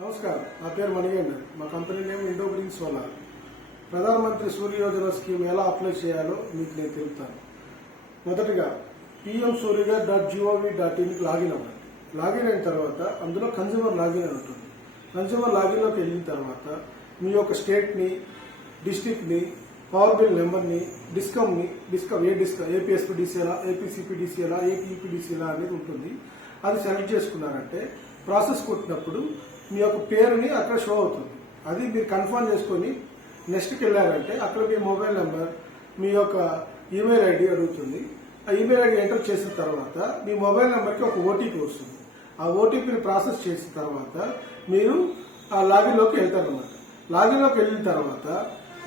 నమస్కారం, నా పేరు మణిగండ. మా company name Indo green solar. ప్రధానమంత్రి సూర్య యోజన స్కీమ్ ఎలా అప్లై చేయాలో మీకు నేను తెలుపుతాను. మొదటగా pmsurya.gov.in లాగిన్ అవ్వండి. లాగిన్ అయిన తర్వాత అందులో కన్జ్యూమర్ లాగిన్ అని ఉంటుంది. కన్జ్యూమర్ లాగిన్లోకి వెళ్ళిన తర్వాత మీ యొక్క స్టేట్ని, డిస్టిక్ని, పవర్ బిల్ నెంబర్ని, డిస్కమ్ని, ఏపీఎస్పీడీసీఎలా, ఏపీసీపీడీసీఎలా, ఏపీఈపీడీసీఎలా అనేది ఉంటుంది. అది సెలెక్ట్ చేసుకున్నారంటే ప్రాసెస్ కొట్టినప్పుడు మీ యొక్క పేరుని అక్కడ షో అవుతుంది. అది మీరు కన్ఫర్మ్ చేసుకొని నెక్స్ట్కి వెళ్ళారంటే అక్కడ మీ మొబైల్ నెంబర్, మీ యొక్క ఈమెయిల్ ఐడి అడుగుతుంది. ఆ ఈమెయిల్ ఐడి ఎంటర్ చేసిన తర్వాత మీ మొబైల్ నెంబర్కి ఒక ఓటీపీ వస్తుంది. ఆ ఓటీపీని ప్రాసెస్ చేసిన తర్వాత మీరు ఆ లాగిన్లోకి వెళ్తారన్నమాట. లాగిన్లోకి వెళ్ళిన తర్వాత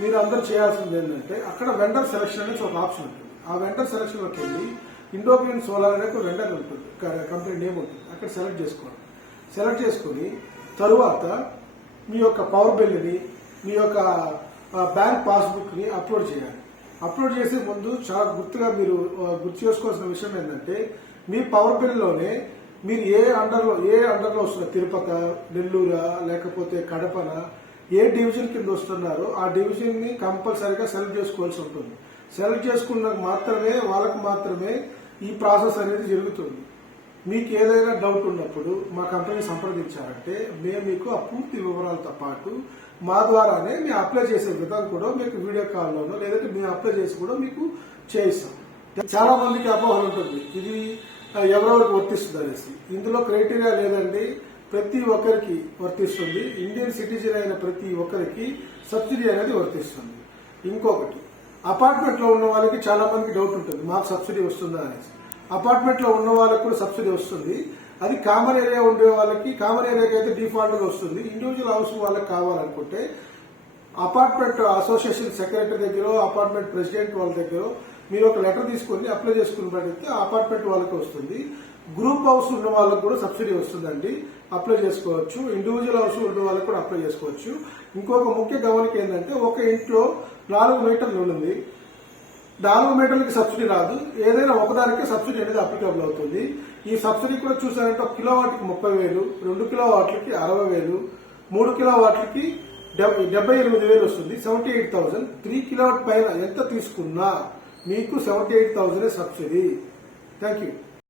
మీరు అందరూ చేయాల్సింది ఏంటంటే అక్కడ వెండర్ సెలక్షన్ అనేది ఒక ఆప్షన్ ఉంటుంది. ఆ వెండర్ సెలక్షన్లోకి వెళ్ళి ఇండో గ్రీన్ సోలార్ అనే ఒక వెండర్ ఉంటుంది, కంపెనీ నేమ్ ఉంటుంది. అక్కడ సెలెక్ట్ చేసుకోండి. సెలెక్ట్ చేసుకుని తరువాత మీ యొక్క పవర్ బిల్ని, మీ యొక్క బ్యాంక్ పాస్బుక్ని అప్లోడ్ చేయాలి. అప్లోడ్ చేసే ముందు చాలా మీరు గుర్తు చేసుకోవాల్సిన విషయం ఏంటంటే మీ పవర్ బిల్లోనే మీరు ఏ అండర్లో వస్తున్నారు, తిరుపతి, నెల్లూరా, లేకపోతే కడపన, ఏ డివిజన్ కింద వస్తున్నారో ఆ డివిజన్ని కంపల్సరీగా సెలెక్ట్ చేసుకోవాల్సి ఉంటుంది. సెలెక్ట్ చేసుకున్నాక వాళ్ళకు మాత్రమే ఈ ప్రాసెస్ అనేది జరుగుతుంది. మీకు ఏదైనా డౌట్ ఉన్నప్పుడు మా కంపెనీ సంప్రదించారంటే మేము మీకు ఆ పూర్తి వివరాలతో పాటు మా ద్వారానే మేము అప్లై చేసే విధానం కూడా మీకు వీడియో కాల్లోనో లేదంటే మేము అప్లై చేసి కూడా మీకు చేయిస్తాం. చాలా మందికి అపోహలు ఉంటుంది, ఇది ఎవరెవరికి వర్తిస్తుంది అనేసి. ఇందులో క్రైటీరియా లేదండి, ప్రతి ఒక్కరికి వర్తిస్తుంది. ఇండియన్ సిటిజన్ అయిన ప్రతి ఒక్కరికి సబ్సిడీ అనేది వర్తిస్తుంది. ఇంకొకటి, అపార్ట్మెంట్ లో ఉన్న వాళ్ళకి చాలా మందికి డౌట్ ఉంటుంది, మాకు సబ్సిడీ వస్తుందా అనేసి. అపార్ట్మెంట్ లో ఉన్న వాళ్ళకి కూడా సబ్సిడీ వస్తుంది. అది కామన్ ఏరియా ఉండే వాళ్ళకి, కామన్ ఏరియాకి అయితే డిఫాల్ట్ గా వస్తుంది. ఇండివిజువల్ హౌస్ వాళ్ళకి కావాలనుకుంటే అపార్ట్మెంట్ అసోసియేషన్ సెక్రటరీ దగ్గర, అపార్ట్మెంట్ ప్రెసిడెంట్ వాళ్ళ దగ్గర మీరు ఒక లెటర్ తీసుకుని అప్లై చేసుకున్నట్లయితే అపార్ట్మెంట్ వాళ్ళకి వస్తుంది. గ్రూప్ హౌస్ ఉన్న వాళ్ళకి కూడా సబ్సిడీ వస్తుందండి, అప్లై చేసుకోవచ్చు. ఇండివిజువల్ హౌస్ ఉన్న వాళ్ళకి కూడా అప్లై చేసుకోవచ్చు. ఇంకొక ముఖ్య గమనిక ఏంటంటే ఒక ఇంట్లో 4 మీటర్లు ఉంది, 4 మీటర్లకి సబ్సిడీ రాదు. ఏదైనా ఒకదానికి సబ్సిడీ అనేది అప్లికబుల్ అవుతుంది. ఈ సబ్సిడీ కూడా చూసారంటే 1 కిలోవాట్కి 30,000, 2 కిలోవాట్లకి 60,000, 3 కిలోవాట్లకి 78,000 వస్తుంది, 78,000. 3 కిలోవాట్ పైన ఎంత తీసుకున్నా మీకు 78,000 సబ్సిడీ. Thank you.